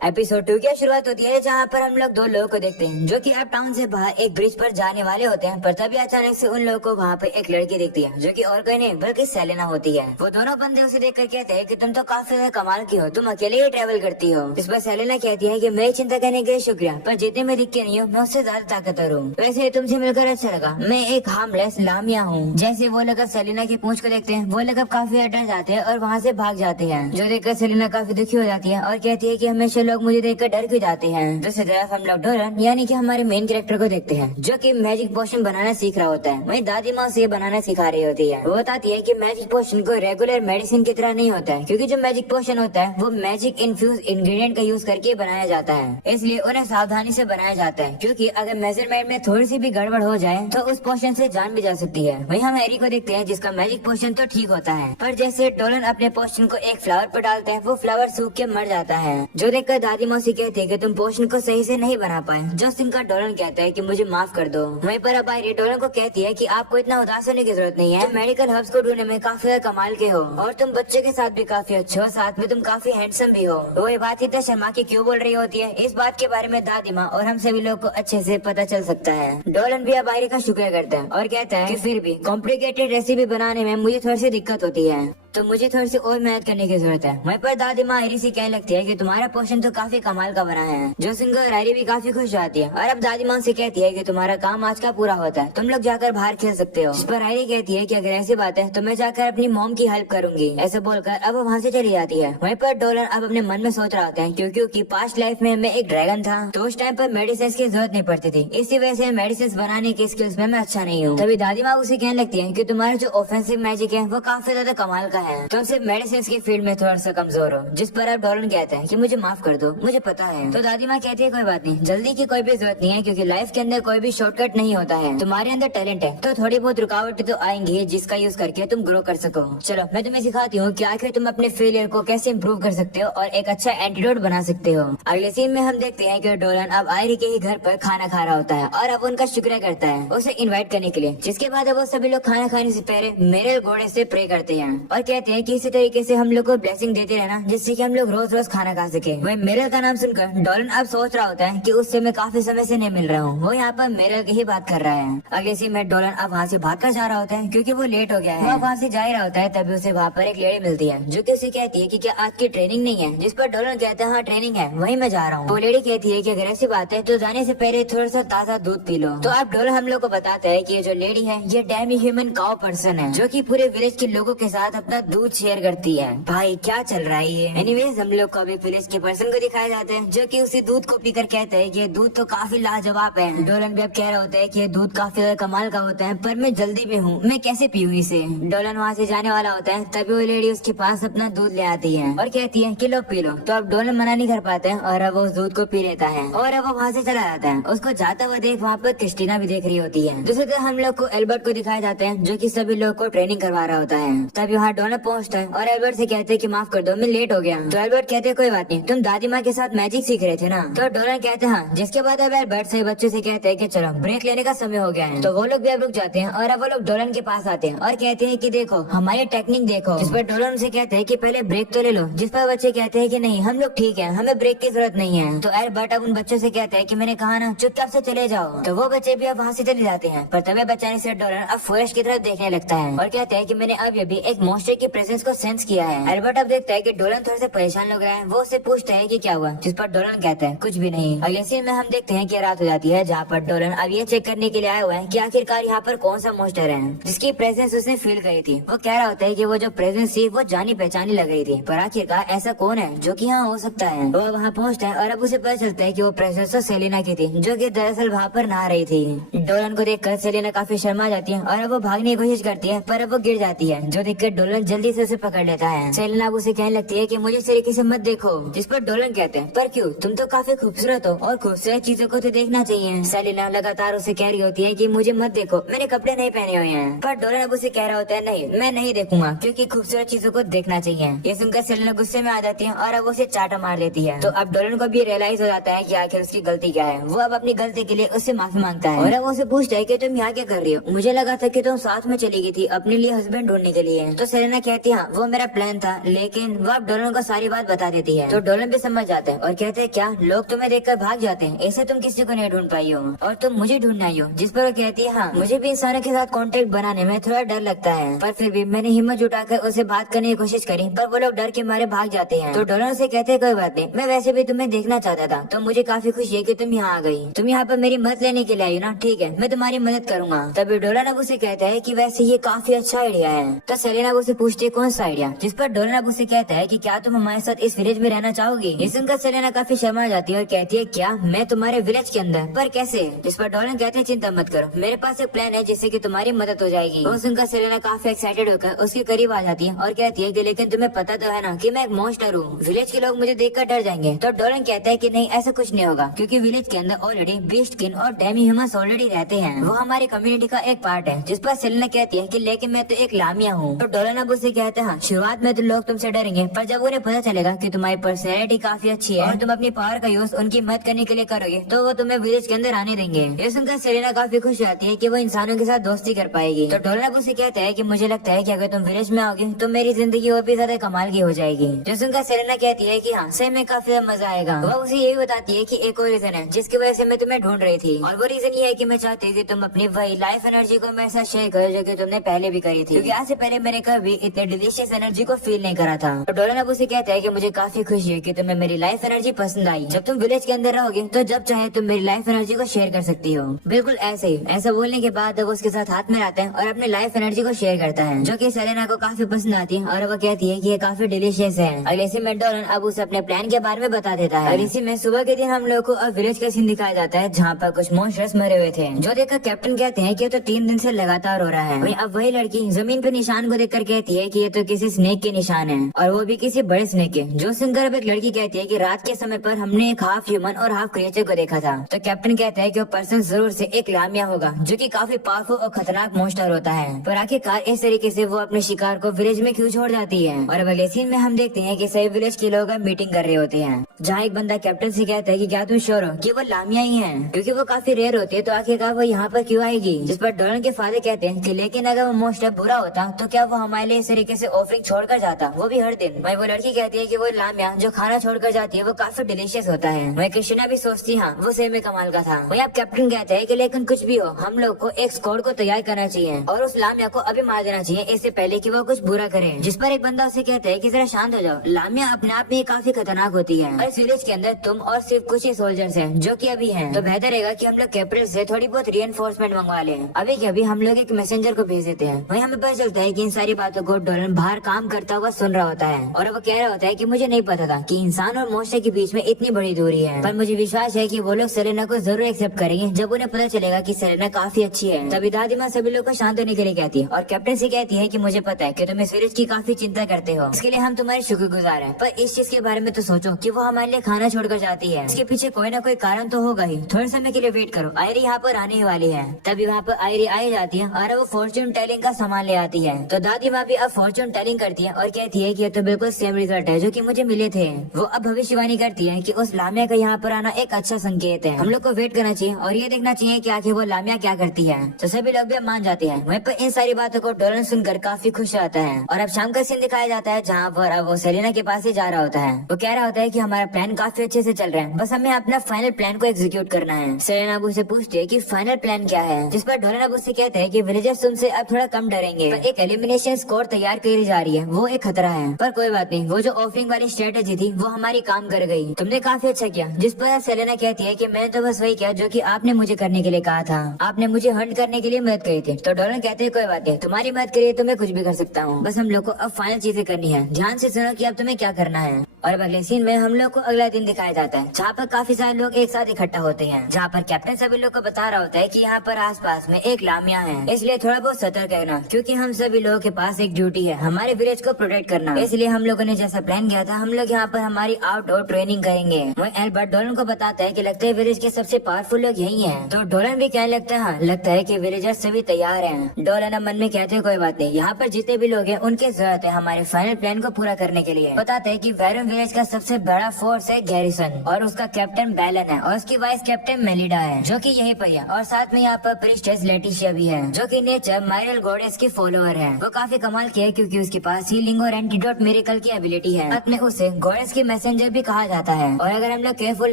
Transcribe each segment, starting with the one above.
Episode 2 की शुरुआत होती है जहाँ पर हम लोग दो लोगों को देखते हैं जो कि अब टाउन से बाहर एक ब्रिज पर जाने वाले होते हैं। पर तभी अचानक से उन लोगों को वहाँ पे एक लड़की दिखती है जो कि और कोई नहीं बल्कि सेलेना होती है। वो दोनों बंदे उसे देखकर कहते हैं कि तुम तो काफी ज्यादा कमाल की हो, तुम अकेले ही ट्रैवल करती हो। इस पर सेलेना कहती है कि मेरी चिंता करने के लिए शुक्रिया, पर जितने में दिख के नहीं हूँ मैं उससे ज्यादा ताकतवर हूँ। वैसे तुमसे मिलकर अच्छा लगा, मैं एक हार्मलेस लामिया हूँ। जैसे वो लोग सेलेना की पूंछ को देखते हैं वो लोग काफी डर जाते हैं और वहाँ से भाग जाते हैं, जो देखकर सेलेना काफी दुखी हो जाती है और कहती है कि हमेशा लोग मुझे देखकर डर क्यों जाते हैं। दूसरी तरफ हम लोग डोलन यानी कि हमारे मेन कैरेक्टर को देखते हैं जो कि मैजिक पोशन बनाना सीख रहा होता है। वहीं दादी माँ से बनाना सिखा रही होती है। वो बताती है कि मैजिक पोशन को रेगुलर मेडिसिन की तरह नहीं होता है, क्योंकि जो मैजिक पोशन होता है वो मैजिक इन्फ्यूज इंग्रेडिएंट का यूज करके बनाया जाता है, इसलिए उन्हें सावधानी से बनाया जाता है, क्योंकि अगर मेजरमेंट में थोड़ी सी भी गड़बड़ हो जाए तो उस पोशन से जान भी जा सकती है। वहीं हम हैरी को देखते हैं जिसका मैजिक पोशन तो ठीक होता है, पर जैसे डोलन अपने पोशन को एक फ्लावर पर डालते हैं वो फ्लावर सूख के मर जाता है, जो देखकर दादी माँ से कहती है कि तुम पोशन को सही से नहीं बना पाए। जो सुनकर डोलन कहता है कि मुझे माफ कर दो। वहीं पर अब आयरी डोलन को कहती है कि आपको इतना उदास होने की जरूरत नहीं है, तुम मेडिकल हर्ब्स को ढूंढने में काफी कमाल के हो और तुम बच्चे के साथ भी काफी अच्छे हो, साथ में तुम काफी हैंडसम भी हो। वो ये बात इतना शर्मा के क्यों बोल रही होती है, इस बात के बारे में दादी माँ और हम सभी लोग को अच्छे से पता चल सकता है। डोलन भी अब आयरी का शुक्रिया करता है और कहता है कि फिर भी कॉम्प्लिकेटेड रेसिपी बनाने में मुझे थोड़ी सी दिक्कत होती है, तो मुझे थोड़ी सी और मेहनत करने की जरूरत है। वहीं पर दादी माँ आयरी से कहने लगती है कि तुम्हारा पोशन तो काफी कमाल का बना है, जो सुनकर आयरी भी काफी खुश जाती है। और अब दादी माँ से कहती है कि तुम्हारा काम आज का पूरा होता है, तुम लोग जाकर बाहर खेल सकते हो। इस पर आयरी कहती है कि अगर ऐसी बात है तो मैं जाकर अपनी मॉम की हेल्प करूंगी। ऐसे बोलकर अब वो वहाँ से चली जाती है। वहीं पर डोलन अब अपने मन में सोच रहा होता है क्योंकि पास्ट लाइफ में मैं एक ड्रैगन था तो उस टाइम पर मेडिसिन की जरूरत नहीं पड़ती थी, इसी वजह से मेडिसिन बनाने की स्किल्स में मैं अच्छा नहीं हूँ। तभी दादी माँ उसे कहने लगती है कि तुम्हारा जो ऑफेंसिव मैजिक है वो काफी ज्यादा कमाल का है, तुम सिर्फ मेडिसिन की फील्ड में थोड़ा सा कमजोर हो। जिस पर अब डोलन कहता है कि मुझे माफ कर दो, मुझे पता है। तो दादी माँ कहती है कोई बात नहीं, जल्दी की कोई भी जरूरत नहीं है, क्योंकि लाइफ के अंदर कोई भी शॉर्टकट नहीं होता है। तुम्हारे अंदर टैलेंट है तो थोड़ी बहुत रुकावटें तो आएंगी जिसका यूज करके तुम ग्रो कर सको। चलो मैं तुम्हें सिखाती हूँ कि आखिर तुम अपने फेलियर को कैसे इम्प्रूव कर सकते हो और एक अच्छा एंटीडोट बना सकते हो। अगले सीन में हम देखते हैं कि डोलन अब आयरी के ही घर पर खाना खा रहा होता है और अब उनका शुक्रिया करता है उसे इन्वाइट करने के लिए। जिसके बाद अब वो सभी लोग खाना खाने से पहले मेरे घोड़े से प्रे करते हैं और कहते हैं कि इसी तरीके से हम लोग को ब्लेसिंग देते रहना, जिससे कि हम लोग रोज रोज खाना खा सके। वही मेरल का नाम सुनकर डोलन अब सोच रहा होता है कि उससे मैं काफी समय से नहीं मिल रहा हूँ। वो यहाँ पर मेरल की ही बात कर रहा है। अगले सीन में डोलन अब वहाँ से भागकर जा रहा होता है क्योंकि वो लेट हो गया है। वो वहाँ से जा रहा होता है तभी उसे वहाँ पर एक लेडी मिलती है जो कि उसे कहती है कि क्या आज की ट्रेनिंग नहीं है। जिस पर डोलन कहता है हाँ ट्रेनिंग है, वही मैं जा रहा हूँ। वो लेडी कहती है कि अगर ऐसी बात है तो जाने से पहले थोड़ा सा ताजा दूध पी लो। तो अब डोलन हम लोग को बताता है कि ये जो लेडी है ये डेमी ह्यूमन काउ पर्सन है जो कि पूरे विलेज के लोगों के साथ अपना दूध शेयर करती है। भाई क्या चल रहा है ये। एनीवेज हम लोग को अभी विलेज के पर्सन को दिखाया जाता है जो कि उसी दूध को पीकर कहता है कि ये दूध तो काफी लाजवाब है। डोलन भी अब कह रहा होता है कि ये दूध काफी ज्यादा कमाल का होता है, पर मैं जल्दी में हूँ, मैं कैसे पीऊँ इसे। डोलन वहाँ से जाने वाला होता है तभी वो लेडी उसके पास अपना दूध ले आती है और कहती है कि लो पी लो। तो अब डोलन मना नहीं कर पाते हैं और अब वो उस दूध को पी लेता है और अब वो वहाँ से चला जाता है। उसको जाता हुआ देख वहाँ पर क्रिस्टीना भी देख रही होती है। दूसरी तरफ हम लोग को एल्बर्ट को दिखाए जाते हैं जो कि सभी लोग को ट्रेनिंग करवा रहा होता है। तभी वहाँ डोलन पहुँचता है और एल्बर्ट से कहते हैं कि माफ कर दो मैं लेट हो गया। तो एल्बर्ट कहते हैं कोई बात नहीं, तुम दादी माँ के साथ मैजिक सीख रहे थे ना। तो डोलन कहते हैं हाँ। जिसके बाद अब एल्बर्ट सही बच्चों से कहते हैं कि चलो ब्रेक लेने का समय हो गया है। तो वो लोग भी अब रुक जाते हैं और अब वो लोग डोलन के पास आते हैं और कहते हैं कि देखो हमारी टेक्निक देखो। जिस पर डोलन उनसे कहते हैं कि पहले ब्रेक तो ले लो। जिस पर बच्चे कहते हैं कि नहीं हम लोग ठीक है, हमें ब्रेक की जरूरत नहीं है। तो एल्बर्ट अब उन बच्चों से कहते हैं कि मैंने कहा ना चुपचाप से चले जाओ। तो वो बच्चे भी अब वहाँ से चले जाते हैं। पर तभी बचाने से डोलन अब फॉरेस्ट की तरफ देखने लगता है और कहते हैं कि मैंने अब भी एक मॉन्स्टर की प्रेजेंस को सेंस किया है। एल्बर्ट अब देखता है कि डोलन थोड़ा सा परेशान लग रहा है। वो उससे पूछता है कि क्या हुआ, जिस पर डोलन कहता है कुछ भी नहीं। अगले सीन में हम देखते हैं कि रात हो जाती है जहाँ पर डोलन अब ये चेक करने के लिए आया हुआ है कि आखिरकार यहाँ पर कौन सा मॉन्स्टर है जिसकी प्रेजेंस उसने फील करी थी। वो कह रहा होता है कि वो जो प्रेजेंस थी वो जानी पहचानी लग रही थी, पर आखिरकार ऐसा कौन है जो कि यहाँ हो सकता है। वो वहाँ पहुँचता है और अब उसे पता चलता है कि वो प्रेजेंस तो सेलिना की थी जो कि दरअसल वहाँ पर नहा रही थी। डोलन को देखकर सेलिना काफी शर्मा जाती है और अब वो भागने की कोशिश करती है पर अब वो गिर जाती है, जो देखकर डोलन जल्दी से उसे पकड़ लेता है। सेलिना उसे कहने लगती है कि मुझे इस तरीके से मत देखो। जिस पर डोलन कहते हैं पर क्यों, तुम तो काफी खूबसूरत हो और खूबसूरत चीजों को तो देखना चाहिए। सेलिना लगातार उसे कह रही होती है कि मुझे मत देखो, मैंने कपड़े नहीं पहने हुए हैं। पर डोलन अब उसे कह रहा होता है नहीं मैं नहीं देखूंगा क्योंकि खूबसूरत चीजों को देखना चाहिए। ये सुनकर सेलिना गुस्से में आ जाती है और अब उसे चाटा मार देती है। तो अब डोलन को भी रियलाइज हो जाता है कि आखिर उसकी गलती क्या है। वो अब अपनी गलती के लिए उससे माफी मांगता है और अब उसे पूछता है कि तुम यहाँ क्या कर रही हो, मुझे लगा था कि तुम साथ में चली गई थी अपने लिए हस्बैंड ढूंढने के लिए। तो सेलिना सेलेना कहती है हाँ वो मेरा प्लान था, लेकिन वो अब डोलन को सारी बात बता देती है। तो डोलन भी समझ जाते हैं और कहते हैं क्या लोग तुम्हें देखकर भाग जाते हैं, ऐसे तुम किसी को नहीं ढूंढ पाई हो और तुम मुझे ढूंढना आई हो। जिस पर वो कहती है हाँ मुझे भी इंसानों के साथ कांटेक्ट बनाने में थोड़ा डर लगता है, पर फिर भी मैंने हिम्मत जुटाकर उसे बात करने की कोशिश करी, पर वो लोग डर के मारे भाग जाते हैं। तो डोलन से कहते हैं कोई बात नहीं, मैं वैसे भी तुम्हें देखना चाहता था, तो मुझे काफी खुशी है कि तुम यहाँ आ गई। तुम यहाँ पर मेरी मदद लेने के लिए आई ना, ठीक है मैं तुम्हारी मदद करूंगा। तभी डोलन अब उसे कहता है कि वैसे ये काफी अच्छा आइडिया है। तो सेलेना अब उसे पूछती है कौन सा आइडिया, जिस पर डोलन अब उसे कहता है कि क्या तुम हमारे साथ इस विलेज में रहना चाहोगी। ये सुनकर सेलेना काफी शर्मा जाती है और कहती है क्या मैं तुम्हारे विलेज के अंदर, पर कैसे। जिस पर डोलन कहते हैं चिंता मत करो, मेरे पास एक प्लान है जिससे कि तुम्हारी मदद हो जाएगी। वो सुनकर सेलेना काफी एक्साइटेड होकर उसके करीब आ जाती है और कहती है कि लेकिन तुम्हें पता तो है ना कि मैं एक मॉन्स्टर हूँ, विलेज के लोग मुझे देखकर डर जाएंगे। तो डोलन कहता है कि नहीं ऐसा कुछ नहीं होगा, क्योंकि विलेज के अंदर ऑलरेडी बीस्ट किन और डेमी ह्यूमंस ऑलरेडी रहते हैं, वो हमारी कम्युनिटी का एक पार्ट है। जिस पर सेलेना कहती है कि लेकिन मैं तो एक लामिया हूँ। तो डोलन अब उसे कहते हैं शुरुआत में तो लोग तुमसे डरेंगे, पर जब उन्हें पता चलेगा कि तुम्हारी पर्सनैलिटी काफी अच्छी है और तुम अपनी पावर का यूज उनकी मदद करने के लिए करोगे, तो वो तुम्हें विलेज के अंदर आने देंगे। ये सुनकर सेलेना काफी खुश रहती है कि वो इंसानों के साथ दोस्ती कर पाएगी। तो डोलन अब उसे कहता है कि मुझे लगता है कि अगर तुम विलेज में आओगे तो मेरी जिंदगी और भी ज्यादा कमाल की हो जाएगी। जो सुनकर सेलेना कहती है कि हाँ सही में काफी ज्यादा मजा आएगा। वो उसे यही बताती है कि एक और रीजन है जिसकी वजह से मैं तुम्हें ढूंढ रही थी, और वो रीजन ये है कि मैं चाहती हूँ कि तुम अपनी वही लाइफ एनर्जी को मेरे साथ शेयर करो जो कि तुमने पहले भी करी थी, क्योंकि आज से पहले मैंने कभी इतने डिलीशियस एनर्जी को फील नहीं करा था। तो डोलन अब उसे कहता है कि मुझे काफी खुशी है कि तुम्हें मेरी लाइफ एनर्जी पसंद आई। जब तुम विलेज के अंदर रहोगे तो जब चाहे तुम मेरी लाइफ एनर्जी को शेयर कर सकती हो। बिल्कुल ऐसे ही। ऐसा बोलने के बाद वो उसके साथ हाथ में आता है और अपनी लाइफ एनर्जी को शेयर करता है, जो कि सेलेना को काफी पसंद आती है और वो कहती है कि ये काफी डिलीशियस है। और इसी में डोलन अब उसे अपने प्लान के बारे में बता देता है। और इसी में सुबह के दिन हम लोग को अब विलेज का सीन दिखाया जाता है जहाँ पर कुछ मॉन्स्टर्स मरे हुए थे, जो देखकर कैप्टन कहते हैं कि ये तो 3 दिन से लगातार हो रहा है। वहीं अब वही लड़की जमीन पे निशान को देखकर कहती है कि ये तो किसी स्नेक के निशान है, और वो भी किसी बड़े स्नेक के। जो सुनकर अब एक लड़की कहती है कि रात के समय पर हमने एक हाफ ह्यूमन और हाफ क्रिएचर को देखा था। तो कैप्टन कहता है कि वो पर्सन जरूर से एक लामिया होगा, जो कि काफी पावरफुल और खतरनाक मॉन्स्टर होता है। पर आखिरकार इस तरीके से वो अपने शिकार को विलेज में क्यों छोड़ जाती है। और अब अगले सीन में हम देखते हैं कि सभी विलेज के लोग मीटिंग कर रहे होते हैं, जहाँ एक बंदा कैप्टन से कहता है कि क्या तुम श्योर हो कि वो लामिया ही है, क्योंकि वो काफी रेयर होती है, तो आखिरकार वो यहाँ पर क्यों आएगी। जिस पर डोलन के फादर कहते हैं कि लेकिन अगर वो मॉन्स्टर बुरा होता तो क्या वो हमारे लिए इस तरीके से ऑफरिंग छोड़कर जाता, वो भी हर दिन। वही वो लड़की कहती है कि वो लामिया जो खाना छोड़कर जाती है वो काफी डिलीशियस होता है। वही कृष्णा भी सोचती है हाँ वो सही में कमाल का था। वही आप कैप्टन कहते हैं कि लेकिन कुछ भी हो हम लोग को एक स्क्वाड को तैयार करना चाहिए और उस लामिया को अभी मार देना चाहिए इससे पहले कि वो कुछ बुरा करे। जिस पर एक बंदा उसे कहता है कि जरा शांत हो जाओ, लामिया अपने आप में काफी खतरनाक होती है और इस विलेज के अंदर तुम और सिर्फ कुछ ही सोल्जर्स हैं जो कि अभी हैं, तो बेहतर रहेगा कि हम लोग कैपिटल से थोड़ी बहुत रीइंफोर्समेंट मंगवा लें। अभी के अभी हम लोग एक मैसेंजर को भेज देते हैं। वहीं हमें पता चलता है कि इन सारी बातों को डोलन बाहर काम करता हुआ सुन रहा होता है और वो कह रहा होता है कि मुझे नहीं पता था कि इंसान और मॉन्स्टर के बीच में इतनी बड़ी दूरी है, पर मुझे विश्वास है कि वो लोग सेलेना को जरूर एक्सेप्ट करेंगे जब उन्हें पता चलेगा कि सेलेना काफी अच्छी है। तभी दादी माँ सभी लोग को शांत होने के लिए कहती है और कैप्टन से कहती है कि मुझे पता है कि तुम इस विलेज की काफी चिंता करते हो, इसके लिए हम तुम्हारे शुक्रगुजार हैं, पर इस चीज के बारे में तो सोचो कि वो हमारे लिए खाना छोड़कर जाती है, इसके पीछे कोई ना कोई कारण तो होगा ही। थोड़े समय के लिए वेट करो, आयरी यहाँ पर आने ही वाली है। तभी वहाँ पर आयरी आई जाती है और वो फॉर्च्यून टेलिंग का सामान ले आती है। तो दादी माँ भी अब फॉर्च्यून टेलिंग करती है और कहती है कि ये तो बिल्कुल सेम रिजल्ट है जो कि मुझे मिले थे। वो अब भविष्यवाणी करती है कि उस लामिया का यहाँ पर आना एक अच्छा संकेत है, हम लोग को वेट करना चाहिए और ये देखना चाहिए कि आखिर वो लामिया क्या करती है। तो सभी लोग भी मान जाते हैं। वहीं पर इन सारी बातों को डोलन सुनकर काफी खुश रहता है और अब शाम का सीन दिखाया जाता है जहाँ पर वो सेलेना के पास ही जा रहा होता है। वो कह रहा होता है कि हमारा प्लान काफी अच्छे से चल रहा है, बस हमें अपना फाइनल प्लान को एग्जीक्यूट करना है। सेलेना अब उसे पूछती है कि फाइनल प्लान क्या है, जिस पर डोलन अब उससे कहते हैं कि विलेजर्स तुमसे अब थोड़ा कम डरेंगे, पर एक एलिमिनेशन स्कोर तैयार करी जा रही है वो एक खतरा है, पर कोई बात नहीं, वो जो ऑफरिंग वाली स्ट्रेटेजी थी वो हमारी काम कर गई, तुमने काफी अच्छा किया। जिस पर सेलेना कहती है कि मैंने तो बस वही किया जो कि आपने मुझे करने के लिए कहा था, आपने मुझे हंट करने के लिए मदद करी थी। तो डोलन कहते हैं कोई बात नहीं, तुम्हारी मदद करिए तो मैं कुछ भी कर सकता हूँ, बस हम लोग को अब फाइनल चीजें करनी है, ध्यान से सुनो कि अब तुम्हें क्या करना है। और अब अगले सीन में हम लोग को अगला दिन दिखाया जाता है जहाँ पर काफी सारे लोग एक साथ इकट्ठा होते हैं, जहाँ पर कैप्टन सभी लोग को बता रहा होता है कि यहाँ पर आसपास में एक लामिया है, इसलिए थोड़ा बहुत सतर्क रहना, क्योंकि हम सभी लोगों के पास एक ड्यूटी है हमारे विलेज को प्रोटेक्ट करना। इसलिए हम लोगों ने जैसा प्लान किया था हम लोग यहाँ पर हमारी आउटडोर ट्रेनिंग करेंगे। वहीं एल्बर्ट डोलन को बताता है कि लगता है विलेज के सबसे पावरफुल लोग यही हैं। तो डोलन भी कहने लगता है हाँ लगता है कि विलेजर्स सभी तैयार हैं। डोलन अब मन में कहते हैं कोई बात नहीं, यहाँ पर जितने भी लोग हैं उनकी जरूरत है हमारे फाइनल प्लान को पूरा करने के लिए। बताते हैं कि वैरम विलेज का सबसे बड़ा फोर्स है गैरिसन और उसका कैप्टन बैलन है और उसकी वाइस कैप्टन मेलिडा है जो कि यहीं पर है और साथ में यहाँ पर प्रिस्टेस लेटिशिया भी है जो कि नेचर माइरल गॉडेस की फॉलोअर है। वो काफी कमाल की है क्योंकि उसके पास हीलिंग और एंटीडोट मिरेकल की एबिलिटी है। अपने उसे गॉडेस की मैसेंजर भी कहा जाता है और अगर हम लोग केयरफुल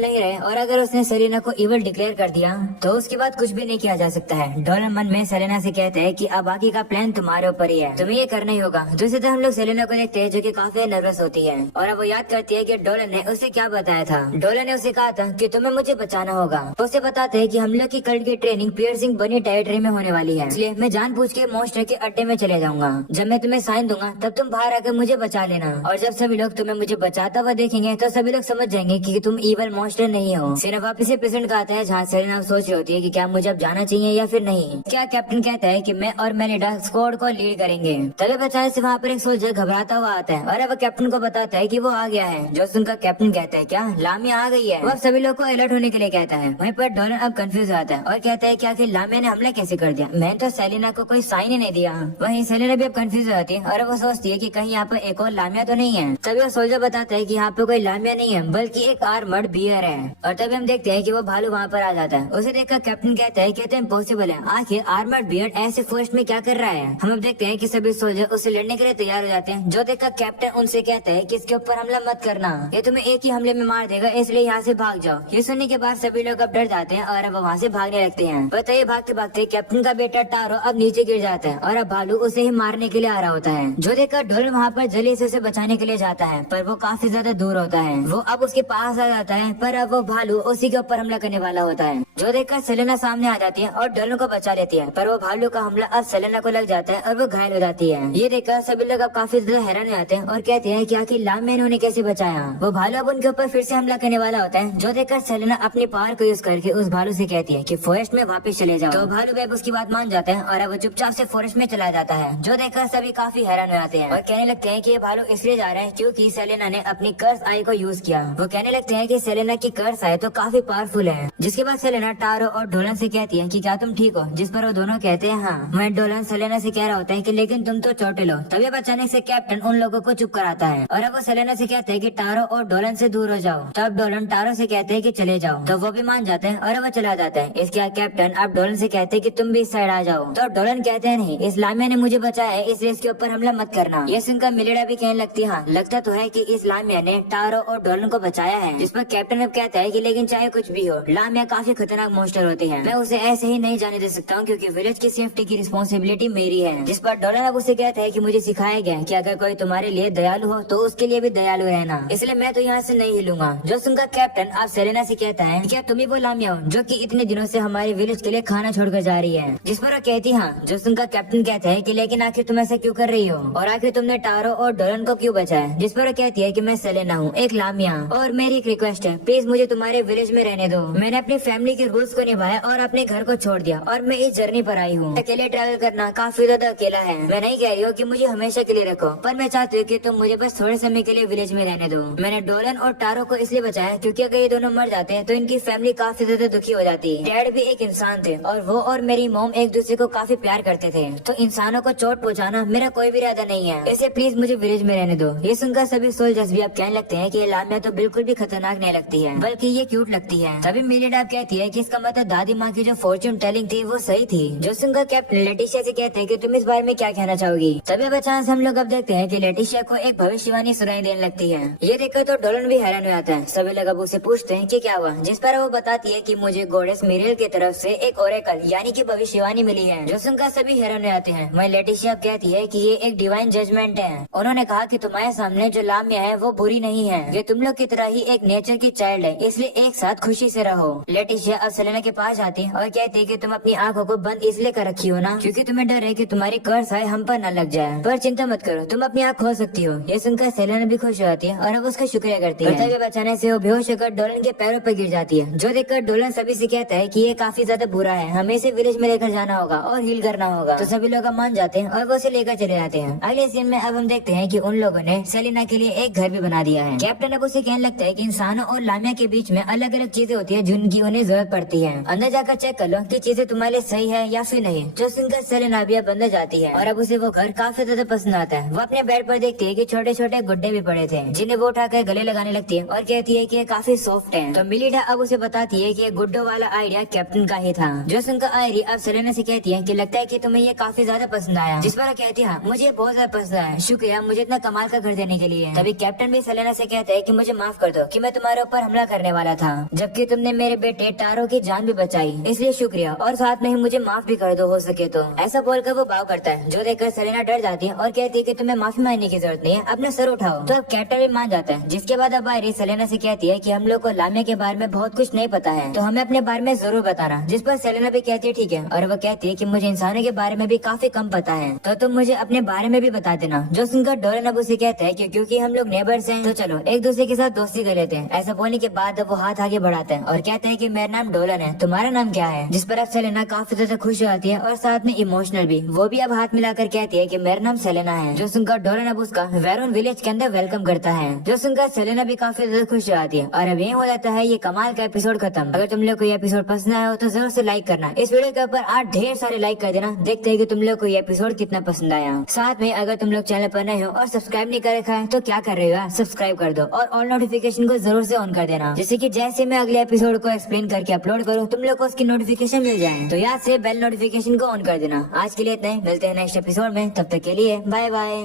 नहीं रहे और अगर उसने सेलेना को इविल डिक्लेयर कर दिया तो उसके बाद कुछ भी नहीं किया जा सकता है। डॉलन मन में सेलेना से कहते हैं कि अब बाकी का प्लान तुम्हारे ऊपर ही है, तुम्हें ये करना ही होगा। दूसरी तरफ हम लोग सेलेना को देखते हैं जो कि काफी नर्वस होती है और अब वो याद करती है कि डॉलन ने उसे क्या बताया था। डॉलन ने उसे कहा था कि तुम्हें मुझे बचाना होगा। तो उसे बताते हैं कि हम लोग की कल्ट की ट्रेनिंग पियर्सिंग बनी टेरिटरी में होने वाली है, इसलिए मैं जानबूझ के मॉन्स्टर के अड्डे में चले जाऊंगा। जब मैं तुम्हें साइन दूंगा तब तुम बाहर आकर मुझे बचा लेना और जब सभी लोग तुम्हें मुझे बचाता हुआ देखेंगे तो सभी लोग समझ जाएंगे कि तुम इवल मॉन्स्टर नहीं हो। सेना वापस से प्रेसिडेंट का आता है जहाँ सेलेना सोच रही होती है कि क्या मुझे अब जाना चाहिए या फिर नहीं। क्या कैप्टन कहता है कि मैं और मेलिडा स्क्वाड को लीड करेंगे। तभी अचानक से वहाँ पर एक सोल्जर घबराता हुआ आता है और अब कैप्टन को बताता है कि वो आ गया है। जो सुनकर कैप्टन कहता है क्या लामिया आ गई है। वो अब सभी लोग को अलर्ट होने के लिए कहता है। वहीं पर डॉलन अब कंफ्यूज आता है और कहता है कि आखिर लामिया ने हमला कैसे कर दिया, मैंने तो सेलिना को कोई साइन ही नहीं दिया। वहीं सेलिना भी अब कंफ्यूज हो जाती है और वो सोचती है कि कहीं यहाँ पर एक और लामिया तो नहीं है। तभी वो सोल्जर बताता है कि यहाँ पे कोई लामिया नहीं है बल्कि एक आर्मर्ड बियर है। और तभी हम देखते हैं कि वो भालू वहाँ पर आ जाता है। उसे देखकर कैप्टन कहता है कि तो इम्पॉसिबल है, आखिर आर्मर्ड बियर ऐसे फॉरेस्ट में क्या कर रहा है। हम अब देखते हैं कि सभी सोल्जर उससे लड़ने के लिए तैयार हो जाते हैं। जो देखकर कैप्टन उनसे कहता है कि इसके ऊपर हमला मत करना, ये तुम्हें एक ही हमले में मार देगा, इसलिए यहाँ से भाग जाओ। ये सुनने के बाद सभी लोग अब डर जाते हैं और अब वहाँ से भागने लगते हैं। बताइए भागते भागते कैप्टन का बेटा टारो अब नीचे गिर जाता है और अब भालू उसे ही मारने के लिए आ रहा होता है। जो देखकर डोलन वहाँ पर जल्दी से उसे बचाने के लिए जाता है पर वो काफी ज्यादा दूर होता है। वो अब उसके पास आ जाता है पर अब वो भालू उसी के ऊपर हमला करने वाला होता है। जो देखकर सेलेना सामने आ जाती है और डोलन को बचा लेती है पर वो भालू का हमला अब सेलेना को लग जाता है और वो घायल हो जाती है। ये देखकर सभी लोग अब काफी ज्यादा हैरान हो जाते हैं और कहते हैं कि आखिर लामिया ने उन्हें कैसे बचाया। वो भालू अब उनके ऊपर फिर से हमला करने वाला होता है। जो देखकर सेलेना अपनी पावर को यूज करके उस भालू से कहती है कि फॉरेस्ट में वापस चले जाओ। तो भालू बेब उसकी बात मान जाता है और अब वो चुपचाप से फॉरेस्ट में चला जाता है। जो देखकर सभी काफी हैरान हो जाते हैं और कहने लगते हैं कि ये भालू इसलिए जा रहा है क्योंकि सेलेना ने अपनी कर्स आई को यूज किया। वो कहने लगते हैं कि सेलेना की कर्स आई तो काफी पावरफुल है। जिसके बाद सेलेना टारो और डोलन से कहती है कि क्या तुम ठीक हो, जिस पर वो दोनों कहते हैं हाँ। वहीं डोलन सेलेना से कह रहा होता है कि लेकिन तुम तो चोटिल हो। तभी अब अचानक से कैप्टन उन लोगों को चुप कराता है और अब वो सेलेना से कहते हैं कि टारो और डोलन से दूर हो जाओ। तब डोलन टारो से कहते हैं कि चले जाओ, तो वो भी मान जाते हैं और वो चला जाता है। इसके बाद कैप्टन अब डोलन से कहते हैं कि तुम भी इस साइड आ जाओ। तो डोलन कहते हैं नहीं, इस लामिया ने मुझे बचाया है इसलिए इसके ऊपर हमला मत करना। ये सुनकर मिलिडा भी कहने लगती है हाँ लगता तो है कि इस लामिया ने टारो और डोलन को बचाया है। जिस पर कैप्टन अब कहता है कि लेकिन चाहे कुछ भी हो लामिया काफी खतरनाक मॉन्स्टर होते हैं, मैं उसे ऐसे ही नहीं जाने दे सकता हूँ क्योंकि विलेज की सेफ्टी की रिस्पॉन्सिबिलिटी मेरी है। जिस पर डोलन अब उसे कहता है कि मुझे सिखाया गया कि अगर कोई तुम्हारे लिए दयालु हो तो उसके लिए भी दयालु रहना, इसलिए मैं तो यहाँ से नहीं हिलूंगा। जो सुनकर कैप्टन अब सेलेना से कहता है क्या तुम ही वो लामिया हो जो कि इतने दिनों से हमारे विलेज के लिए खाना छोड़कर जा रही है। जिस पर वो कहती हाँ। जो सुनकर कैप्टन कहता है कि लेकिन आखिर तुम ऐसा क्यों कर रही हो और आखिर तुमने टारो और डोलन को क्यों बचाया। जिस पर वो कहती है कि मैं सेलेना हूँ एक लामिया और मेरी एक रिक्वेस्ट है, प्लीज मुझे तुम्हारे विलेज में रहने दो। मैंने अपनी फैमिली के रूल्स को निभाया और अपने घर को छोड़ दिया और मैं इस जर्नी पर आई हूँ। अकेले ट्रैवल करना काफी ज्यादा अकेला है। मैं नहीं कह रही हूँ कि मुझे हमेशा के लिए रखो पर मैं चाहती हूँ कि तुम मुझे बस थोड़े समय के लिए विलेज में रहने दो। मैंने डोलन और टारो को इसलिए बचाया क्योंकि अगर ये दोनों मर जाते हैं तो इनकी फैमिली काफी ज्यादा दुखी हो जाती है। डैड भी एक इंसान थे और वो और मेरी मॉम एक दूसरे को काफी प्यार करते थे, तो इंसानों को चोट पहुंचाना मेरा कोई भी इरादा नहीं है, ऐसे प्लीज मुझे विलेज में रहने दो। ये सुनकर सभी सोल्जर्स भी अब कहने लगते हैं कि ये लामिया तो बिल्कुल भी खतरनाक नहीं लगती है बल्कि ये क्यूट लगती है। तभी मिलिडा कहती है कि इसका मतलब दादी माँ की जो फॉर्च्यून टेलिंग थी वो सही थी। जो सुनकर कैप्टन लेटिशिया से कहते हैं कि तुम इस बारे में क्या कहना चाहोगी। तभी अब अचानक हम लोग अब देखते हैं कि लेटिशिया को एक भविष्यवाणी सुनाई देने लगती है। ये देखकर तो डोलन भी हैरान हो जाता है। सभी लोग अब उसे पूछते हैं कि क्या हुआ। जिस पर वो बताती है कि मुझे गॉडेस मिरियल की तरफ से एक ओरेकल यानी कि भविष्यवाणी मिली है। जो सुनकर सभी हैरान हो जाते हैं। वहीं लेटिशिया कहती है कि ये एक डिवाइन जजमेंट है। उन्होंने कहा कि तुम्हारे सामने जो लामिया है वो बुरी नहीं है, ये तुम लोग की तरह ही एक नेचर की चाइल्ड है, इसलिए एक साथ खुशी से रहो। लेटिशिया अब सेलेना के पास जाती है और कहती है कि तुम अपनी आंखों को बंद इसलिए कर रखी हो ना क्योंकि तुम्हें डर है कि तुम्हारी कर्स आए हम पर न लग जाए, पर चिंता मत करो तुम अपनी आँख खोल सकती हो। ये सुनकर सेलेना भी खुश हो जाती है और अब उसका शुक्रिया करती है। तभी बचाने से वो बेहोश होकर डोलन के पैरों पर गिर जाती है। जो देखकर डोलन सभी से कहता है कि ये काफी ज्यादा बुरा है, हमें इसे विलेज में लेकर जाना होगा और हील करना होगा। तो सभी लोग मान जाते हैं और वो उसे लेकर चले जाते हैं। अगले सीन में अब हम देखते हैं कि उन लोगों ने सेलेना के लिए एक घर भी बना दिया है। कैप्टन अब उसे कहने लगता है कि इंसानों और लामिया के बीच में अलग अलग चीजें होती है जिनकी उन्हें जरूरत पड़ती है। अंदर जाकर चेक कर लो कि चीजें तुम्हारे लिए सही है या फिर नहीं। जो सुनकर सेलेना भी अब अंदर जाती है और अब उसे वो घर काफी ज्यादा पसंद आता है। वो अपने बेड पर देखती है कि छोटे छोटे गुड्डे भी पड़े थे, जिन्हें वो उठाकर गले लगाने लगती है और कहती है कि ये काफी सॉफ्ट है। तो मिलिंडा अब उसे बताती है कि ये गुड्डों वाला आइडिया कैप्टन का ही था। जो सुनकर आयरी अब सेलेना से कहती है कि लगता है कि तुम्हें ये काफी ज्यादा पसंद आया। जिस पर कहती है मुझे बहुत ज्यादा पसंद आया, शुक्रिया मुझे इतना कमाल का घर देने के लिए। तभी कैप्टन भी सेलेना से कहता है कि मुझे माफ कर दो कि मैं तुम्हारे ऊपर हमला करने वाला था, जबकि तुमने मेरे बेटे टारो की जान भी बचाई, इसलिए शुक्रिया, और साथ में ही मुझे माफ भी कर दो हो सके तो। ऐसा बोलकर वो भाव करता है, जो देखकर सेलेना डर जाती है और कहती है कि तुम्हें माफी मांगने की जरूरत नहीं है, अपना सर उठाओ। तो अब कैप्टन भी मान जाता है। जिसके बाद अब आयरी सेलेना से कहती है कि हम लोग को लामिया के बारे में बहुत कुछ नहीं पता है, तो हमें अपने बारे में जरूर बताना। जिस पर सेलेना भी कहती है ठीक है, और वो कहती है कि मुझे इंसानों के बारे में भी काफी कम पता है, तो तुम मुझे अपने बारे में भी बता देना। जो सुनकर डोलन अब उसे कहता है कि क्योंकि हम लोग नेबर्स हैं तो चलो एक दूसरे के साथ दोस्ती कर लेते हैं। ऐसा बोलने के बाद अब वो हाथ आगे बढ़ाता है और कहते हैं कि मेरा नाम डोलन है, तुम्हारा नाम क्या है? जिस पर अब सेलेना काफी ज्यादा खुश हो जाती है और साथ में इमोशनल भी। वो भी अब हाथ मिलाकर कहती है कि मेरा नाम सेलेना है। जो सुनकर डोलन अब उसका वेरोन विलेज के अंदर वेलकम करता है। जो सुनकर सेलेना भी काफी ज्यादा खुश हो जाती है। और अब ये हो जाता है ये कमाल का एपिसोड खत्म। अगर तुम लोग को ये एपिसोड पसंद आया हो तो जरूर से लाइक करना। इस वीडियो के ऊपर आज ढेर सारे लाइक कर देना। देखते हैं कि तुम लोग को ये एपिसोड कितना पसंद आया। साथ में अगर तुम लोग चैनल पर नए हो और सब्सक्राइब नहीं कर रखा है तो क्या कर रहे हो, सब्सक्राइब कर दो और ऑल नोटिफिकेशन को जरूर से ऑन कर देना, जिससे कि जैसे मैं अगले एपिसोड को एक्सप्लेन करके अपलोड करूँ तुम लोग को उसकी नोटिफिकेशन मिल जाए। तो याद से बेल नोटिफिकेशन को ऑन कर देना। आज के लिए इतना ही, मिलते हैं नेक्स्ट एपिसोड में, तब तक के लिए बाय बाय।